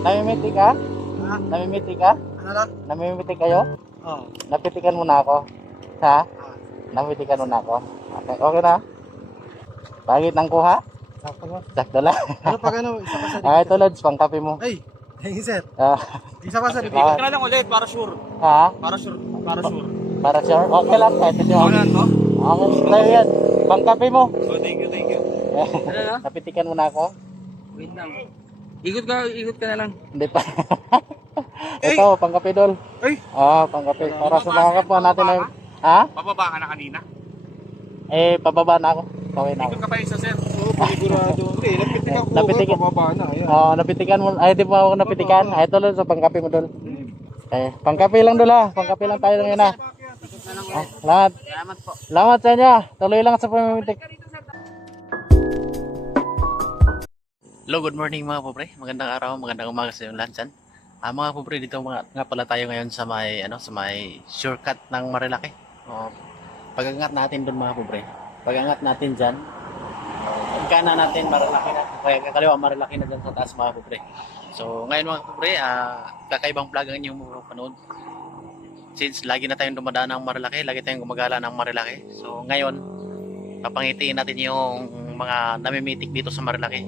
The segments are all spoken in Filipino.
Namimiti ka? Ha? Namimiti ka? Ano lang? Namimiti kayo? Oo. Napitikan mo na ako. Ha? Ah. Namimitikan mo na ako. Okay, okay na? Pangit ng kuha? Sakto mo. Sakto lang. Ano pag ano? Isa pa sir. Ito Lods, pangkape mo. Ay! Thank you sir. Ah, Isa pa sir. Ah. Ikot ka na lang ulit para sure. ha? Para sure. Para sure. Para sure? Okay lang, kahit ito. Ano yan no? Okay, tayo yan. Pangkape mo. Oh, thank you, thank you. Ano na? Napitikan mo na ako? Wait lang. Ikot ka na lang. Hindi pa. Ito, pangkape dol. Ay! Pangkape. Para sa mga kapwa natin na yun. Ha? Pababa ka na kanina? Pababa na ako. Okay na ako. Ikot ka pa isa, sir. Oo, panigurado. Hindi, napitik ako. Napitikan. Pababa na. Ayan. Napitikan mo. Ay, di pa ako napitikan. Ito Lods, sa pangkape mo dol. Pangkape lang dol ha. Pangkape lang tayo ngayon ha. Salamat. Salamat po. Salamat sa inyo. Tuloy lang sa pamimitik. Hello, good morning mga pobre. Magandang araw, magandang umaga sa inyong lahat dyan. Mga pobre, dito nga pala tayo ngayon sa may shortcut ng Marilaki. Pag-angat natin doon mga pobre. Pag-angat natin dyan. Pagkana natin Marilaki na. Kaya kakaliwa Marilaki na dyan sa taas mga pobre. So ngayon mga pobre, kakaibang vlog ang inyong mapapanood. Since lagi na tayong dumadaan ng Marilaki, lagi tayong gumagala ng Marilaki. So ngayon, papangitiin natin yung mga namimitik dito sa Marilaki.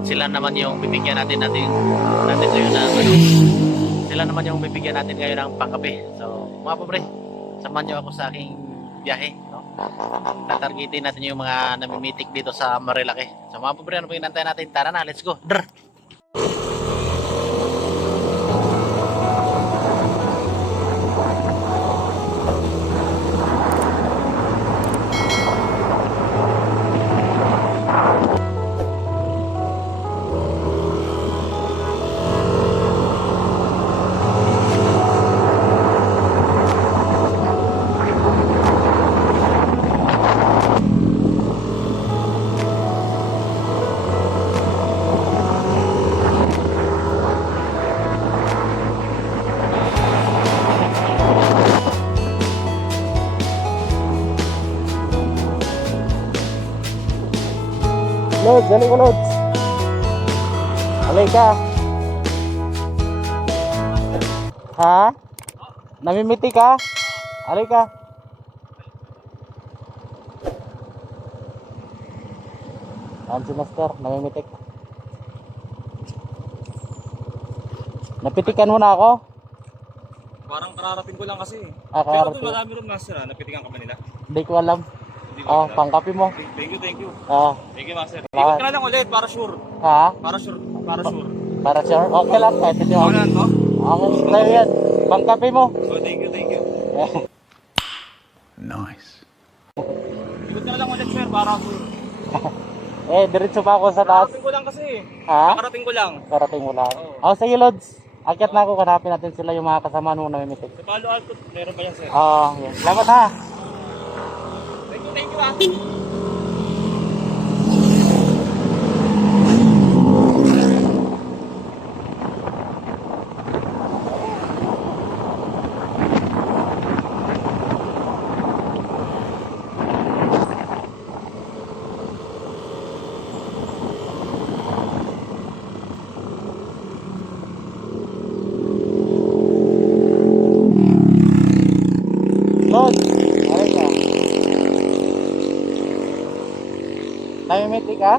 Sila naman yung bibigyan natin ngayon sila naman yung bibigyan natin ngayon ng pangkape. So mga pobre, samahan nyo ako sa aking biyahe, no? Tatargetin natin yung mga namimitik dito sa Marilaki. So mga pobre, ano po inantay natin? Tara na, let's go. Drr! Lods, dali ko Lods. Alay ka. Ha? Namimiti ka? Alay ka. Ayan si Master, namimitik. Napitikan mo na ako? Parang kararating ko lang kasi. Pero Kararating. doon marami rin master ha. Napitikan ka ba nila? Hindi ko alam. Hindi ko alam. Pangkape mo. Thank you, thank you. Ah, Thank you, master. Ikot ka na lang ulit para sure. ha? Para sure. Para sure. Para sure? Okay lang, kahit ito. Ano yan no? Okay, tayo yan. Pangkape mo. Oh, thank you, thank you. Nice. Ikot ka na lang ulit, sir, para sure. Diretso pa ako sa taas. Nakarating ko lang kasi. Ha? Nakarating ko lang. Karating mo lang. Oo. Sige Lods. Akyat na ako, hanapin natin sila yung mga kasama mo na namimitik. Sa Palo Alto, meron ba yan, sir? Yan. Salamat ha. Thank you, ah. Lods, alay ka. Namimiti ka?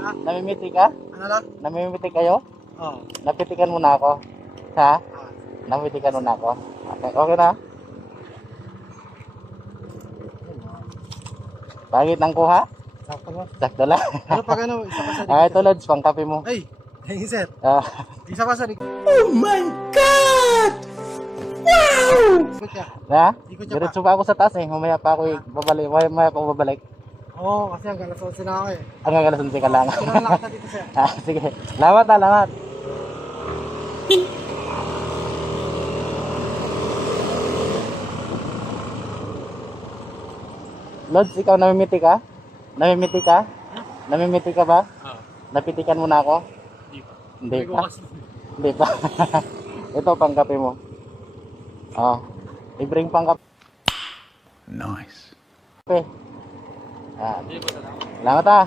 Ha? Namimiti ka? Ano lang? Namimiti kayo? Oo. Napitikan mo na ako. Ha? Ah. Napitikan mo na ako. Okay, okay na? Pangit ng kuha? Sakto mo. Sakto lang. Ano pag ano? Isa pa sir. Ito Lods, pangkape mo. Ay! Thank you sir. Ah, Isa pa sir. Oh my God! Ikot ka. ha? Ikot ka pa. Diretso pa ako sa taas Mamaya pa ako babalik. Mamaya pa ako babalik. Oo, kasi hanggang nasa 11 na ako eh. Hanggang alas 11 ka lang. Kailangan lang kita dito sir. Sige. Salamat ha, salamat. Lods, ikaw namimiti ka? Namimiti ka? Namimiti ka ba? Oo. Napitikan mo na ako? Hindi pa. Hindi pa. Hindi pa. Ito pangkape mo. I-bring pangkape. Nice. Ah, Hindi pa talaga. salamat ha.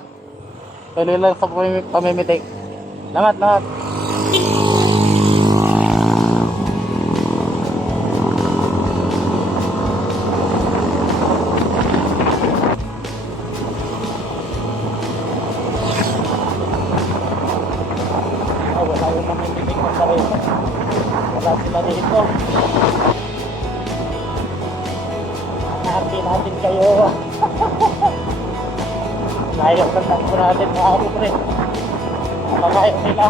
Tuloy lang sa pamimitik. Salamat, salamat. Layo ng takbo natin mga kapre. Malayo nila.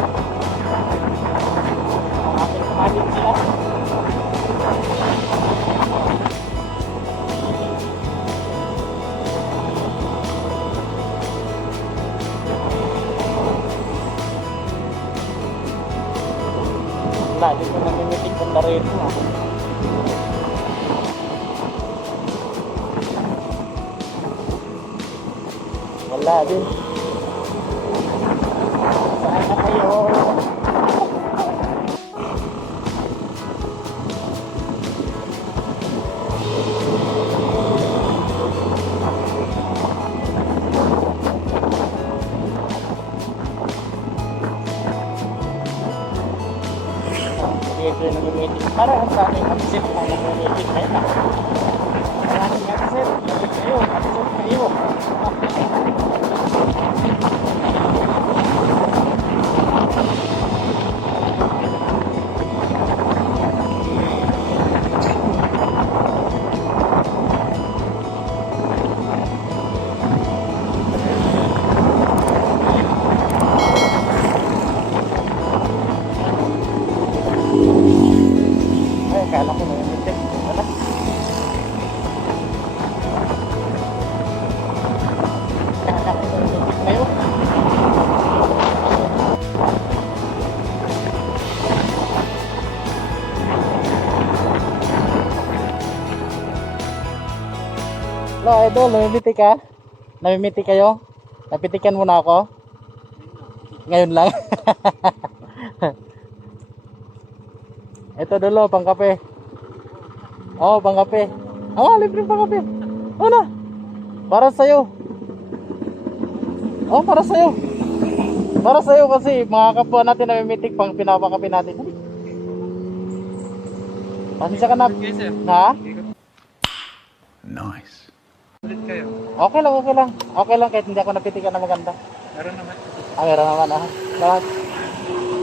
Amin nila. Lagi ko namimitig kong larin mo. Wala din. Saan na kayo? Sige, nag-meeting. Parang ang dami absent na nag-meeting na yun. Maraming absent. Absent kayo. Absent kayo. Ay, kala ko na yung meeting. Wala. Kala ko na yung meeting na yun. Hello, idol. Namimiti ka? Namimiti kayo? Napitikan mo na ako? Ngayon lang. Ito dulo, pangkape. Oh, pangkape. Oh, libre pangkape. Ano? Para sa'yo. Oh, para sa'yo. Para sa'yo kasi mga kapwa natin namimitik pang pinapakape natin. Pasensya ka na. Okay, sir. Ha? Nice. Ulit kayo. Okay lang, okay lang. Okay lang kahit hindi ako napitikan na maganda. Meron naman. Meron naman Salamat.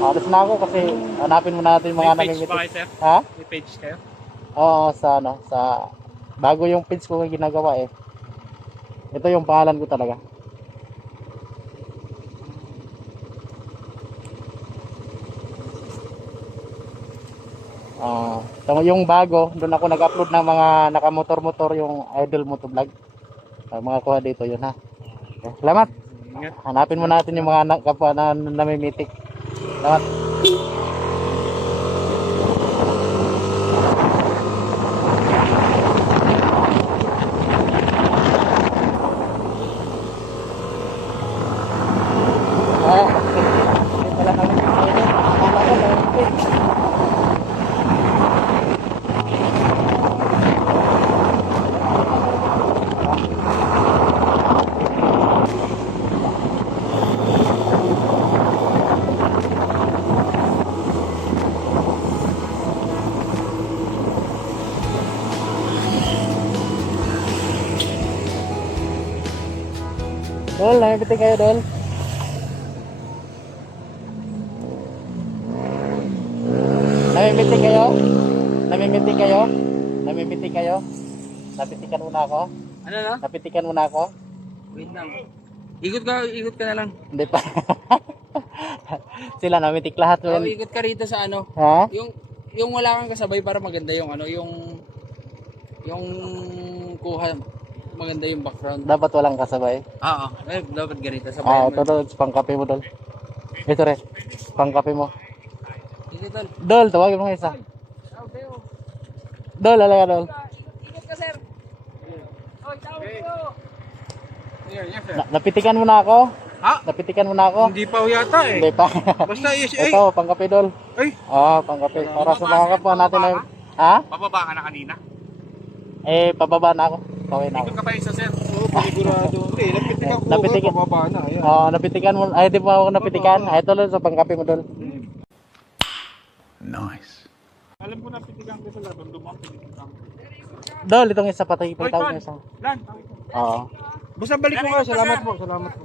Alis na ako kasi hanapin muna natin yung mga May page namimitik. ba kayo, sir? Ha? May page kayo? Oo, sa bago yung page ko yung ginagawa eh. Ito yung pangalan ko talaga. Yung bago, doon ako nag-upload ng mga nakamotor-motor yung Idol Motovlog. Mga kuha dito yun ha. Okay, salamat. Ingat. Hanapin mo natin yung mga kapwa na namimitik. Salamat. Wala kami dito. Akala ko namimitik. Dol, namimitik kayo, Dol. Namimitik kayo? Namimitik kayo? Namimitik kayo? Napitikan muna ako? Ano na? Napitikan muna ako? Wait lang. Ikot ka na lang. Hindi pa. Sila namitik lahat. Oh, Men. ikot ka rito sa ano. Ha? Yung wala kang kasabay para maganda yung ano, yung kuha maganda yung background. Dapat walang kasabay. Oo. Dapat ganito sabay. Ito Dol, pangkape mo Dol. Ito rin, pangkape mo. Dito tol. Dol, tawagin mo nga isa. Dol, alaga Dol. Ikot ka sir. Oy, tawag ko. Yes, sir. Napitikan mo na ako? Ha? Napitikan mo na ako? Hindi pa yata eh. Hindi pa. Basta Ito, pangkape Dol. Ay. Pangkape. Para sa mga kapwa natin na ha? Bababa ka na kanina. Pababa na ako. Pawin na ako. Ikot ka pa isa sir. Oo, panigurado. Napitikan ko. Napitikan. Bababa na. Ayan. Napitikan mo. Ay, di pa ako napitikan. Ito Dol, sa pangkape mo Dol. Nice. Alam ko napitikan ko sa labang dumang pinitikan. Dol, itong isa patay. Patawag niya isa. Lan. Oo. Basta balik ko nga. Salamat po. Salamat po.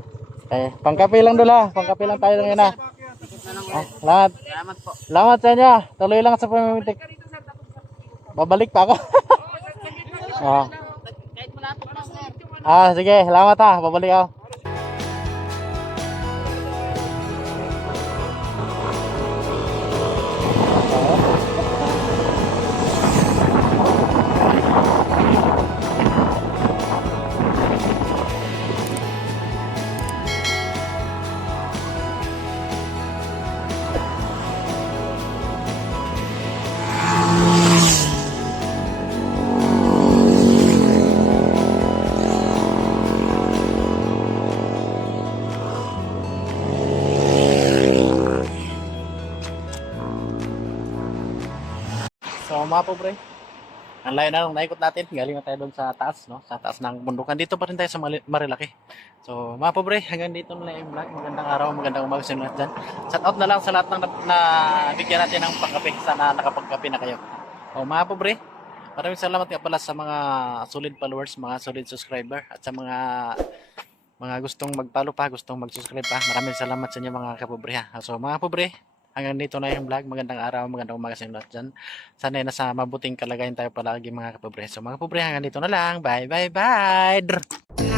Pangkape lang Dol ha. Pangkape lang tayo ngayon ha. Salamat. Salamat po. Salamat sa inyo. Tuloy lang sa pamimitik. Babalik pa ako. Kahit malapit na sir. Sige, salamat ha. Babalik ako. So mga pobre, ang layo na nung naikot natin. Galing na tayo doon sa taas, no? Sa taas ng bundukan. Dito pa rin tayo sa Marilaki. So mga pobre, hanggang dito na lang yung vlog. Magandang araw, magandang umaga sa inyo lahat dyan. Shout out na lang sa lahat ng bigyan natin ng pangkape. Sana nakapagkape na kayo. So mga pobre, maraming salamat nga pala sa mga solid followers, mga solid subscriber, at sa mga gustong mag-follow pa, gustong mag-subscribe pa. Maraming salamat sa inyo mga kapobre ha. So mga pobre, hanggang dito na yung vlog. Magandang araw, magandang umaga sa inyo lahat dyan. Sana ay nasa mabuting kalagayan tayo palagi mga kapobre. So mga kapobre, hanggang dito na lang. Bye, bye, bye!